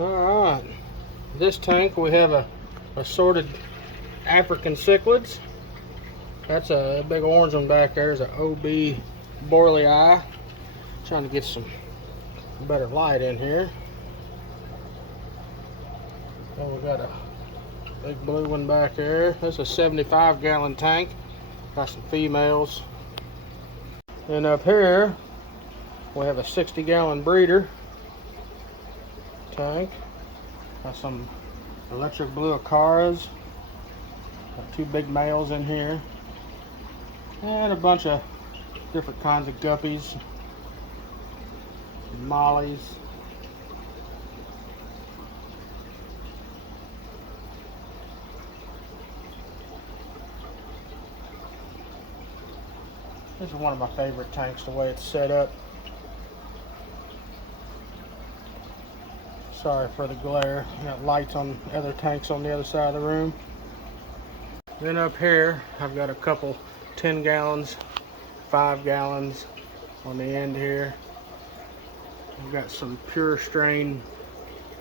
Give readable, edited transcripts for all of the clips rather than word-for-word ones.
Alright, this tank we have a assorted African cichlids. That's a big orange one back there is an OB Borley. Trying to get some better light in here. Oh, we got a big blue one back there. This is a 75-gallon tank. Got some females. And up here we have a 60-gallon breeder tank. Got some electric blue acaras. Got two big males in here. And a bunch of different kinds of guppies. Mollies. This is one of my favorite tanks, the way it's set up. Sorry for the glare. Got lights on other tanks on the other side of the room. Then up here, I've got a couple 10 gallons, 5 gallons on the end here. I've got some pure strain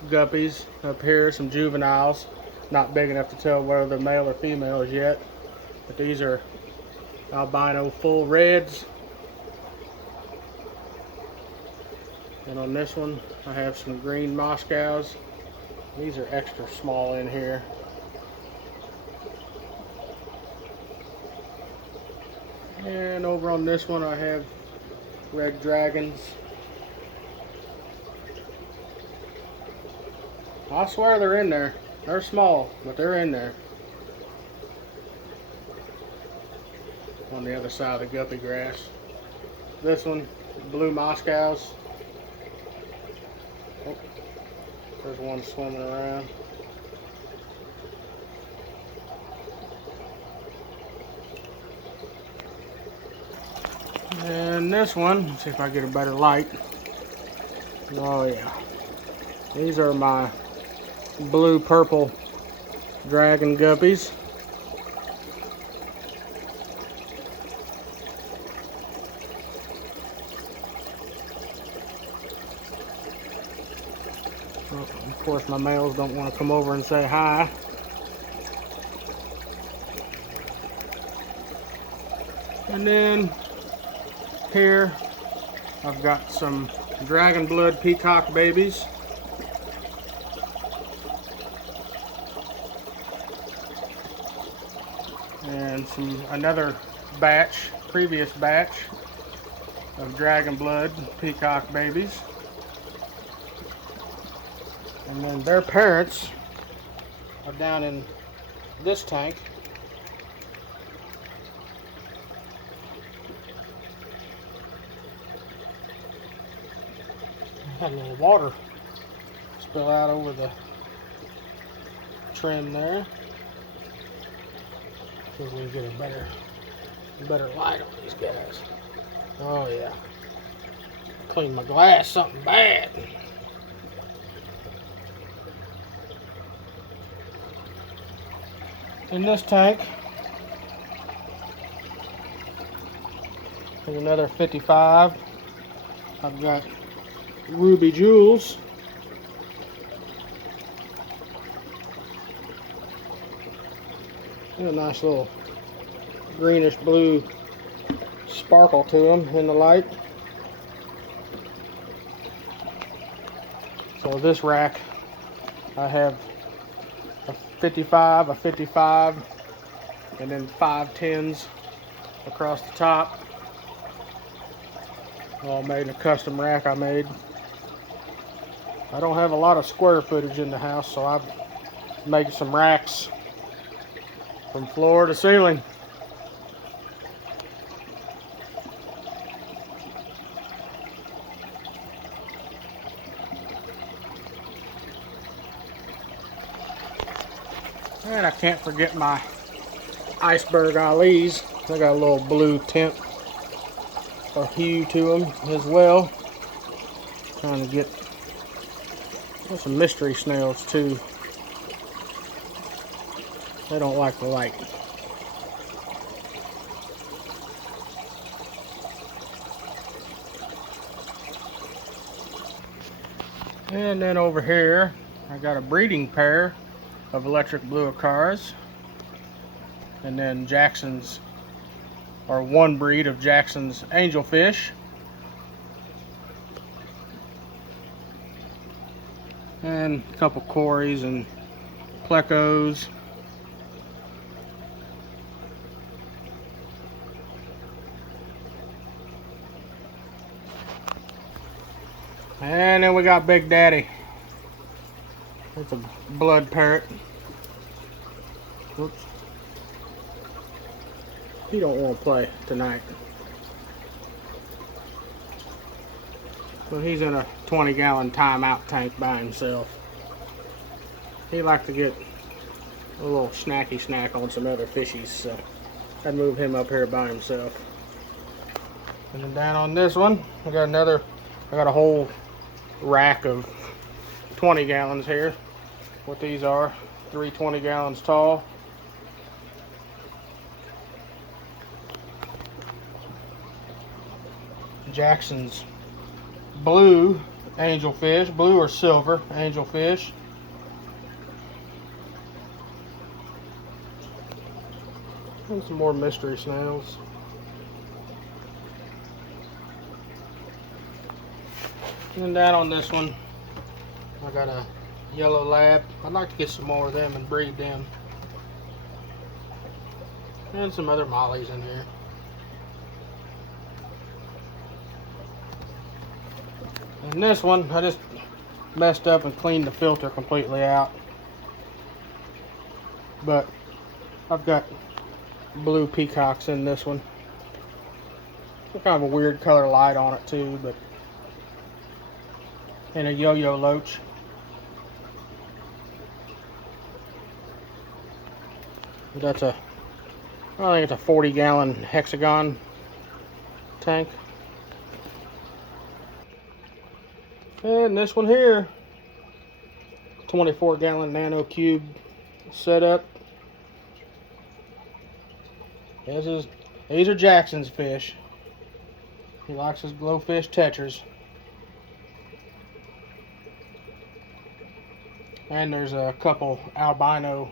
guppies up here, some juveniles. Not big enough to tell whether they're male or females yet, but these are albino full reds. And on this one I have some green Moscows. These are extra small in here. And over on this one I have red dragons. I swear they're in there. They're small, but they're in there. On the other side of the guppy grass. This one, blue Moscows. Oh, there's one swimming around. And this one, let's see if I get a better light. Oh yeah. These are my blue purple dragon guppies. Well, of course my males don't want to come over and say hi. And then here I've got some dragon blood peacock babies. And another batch, previous batch of dragon blood peacock babies. And then their parents are down in this tank. Had a little water spill out over the trim there. See if we can get a better light on these guys. Oh yeah. Clean my glass something bad. In this tank there's another 55. I've got ruby jewels. A nice little greenish blue sparkle to them in the light. So this rack I have a 55, a 55, and then 5 10s across the top. All made in a custom rack I made. I don't have a lot of square footage in the house, so I've made some racks from floor to ceiling. And I can't forget my iceberg Ali's. They got a little blue tint or hue to them as well. Trying to get some mystery snails too. They don't like the light. And then over here I got a breeding pair of electric blue Acaras, and then Jackson's, or one breed of Jackson's angelfish, and a couple Corys and Plecos. And then we got Big Daddy. It's a blood parrot. Oops. He don't want to play tonight. But he's in a 20-gallon timeout tank by himself. He likes to get a little snacky snack on some other fishies, so I'd move him up here by himself. And then down on this one, I got a whole rack of 20 gallons here. What these are, 3 20 gallons tall. Jackson's blue angelfish, blue or silver angelfish. And some more mystery snails. And then down on this one, I got a yellow lab. I'd like to get some more of them and breed them. And some other mollies in here. And this one, I just messed up and cleaned the filter completely out. But I've got blue peacocks in this one. It's kind of a weird color light on it too, but and a yo-yo loach. That's I think it's a 40-gallon hexagon tank. And this one here, 24-gallon nano cube setup. These are Jackson's fish. He likes his glowfish tetras. And there's a couple albino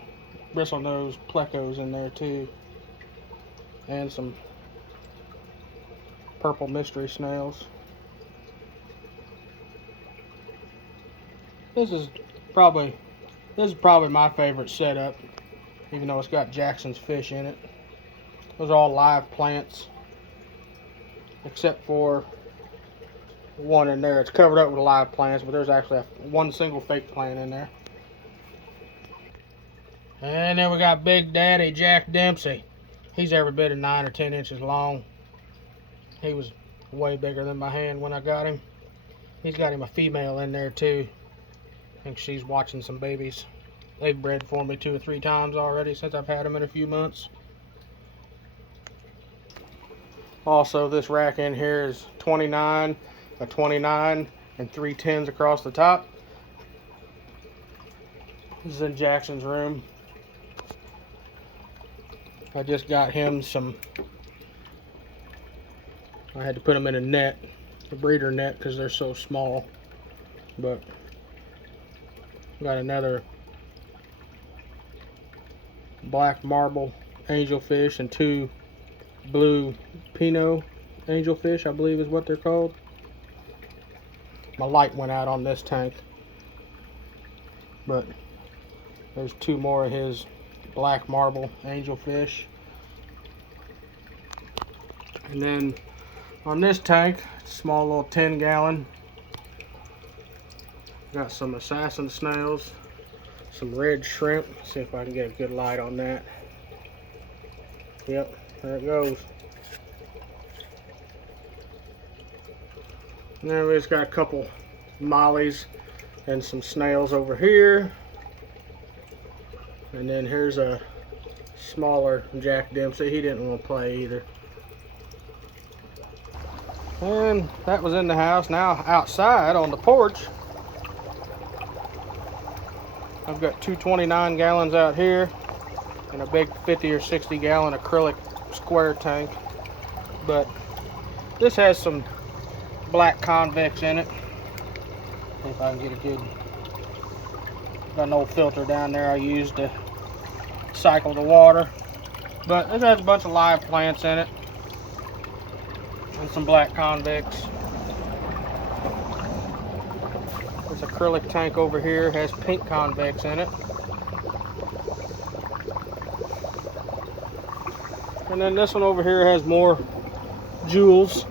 bristlenose plecos in there too. And some purple mystery snails. This is probably my favorite setup, even though it's got Jackson's fish in it. Those are all live plants, except for one in there. It's covered up with live plants, but there's actually one single fake plant in there. And then we got Big Daddy Jack Dempsey. He's every bit of 9 or 10 inches long. He was way bigger than my hand when I got him. He's got him a female in there too. I think she's watching some babies. They've bred for me 2 or 3 times already since I've had them in a few months. Also, this rack in here is 29, a 29, and 3 10s across the top. This is in Jackson's room. I just got him some, I had to put them in a net, a breeder net, because they're so small. But got another black marble angelfish and 2 blue Pinot angelfish, I believe is what they're called. My light went out on this tank, but there's 2 more of his black marble angelfish. And then on this tank, small little 10-gallon, got some assassin snails, some red shrimp. See if I can get a good light on that. Yep, there it goes. And then we just got a couple mollies and some snails over here. And then here's a smaller Jack Dempsey. He didn't want to play either. And that was in the house. Now outside on the porch, I've got 2 29 gallons out here and a big 50 or 60 gallon acrylic square tank. But this has some black convex in it. See if I can get a good Got an old filter down there I use to cycle the water. But it has a bunch of live plants in it. And some black convicts. This acrylic tank over here has pink convicts in it. And then this one over here has more jewels.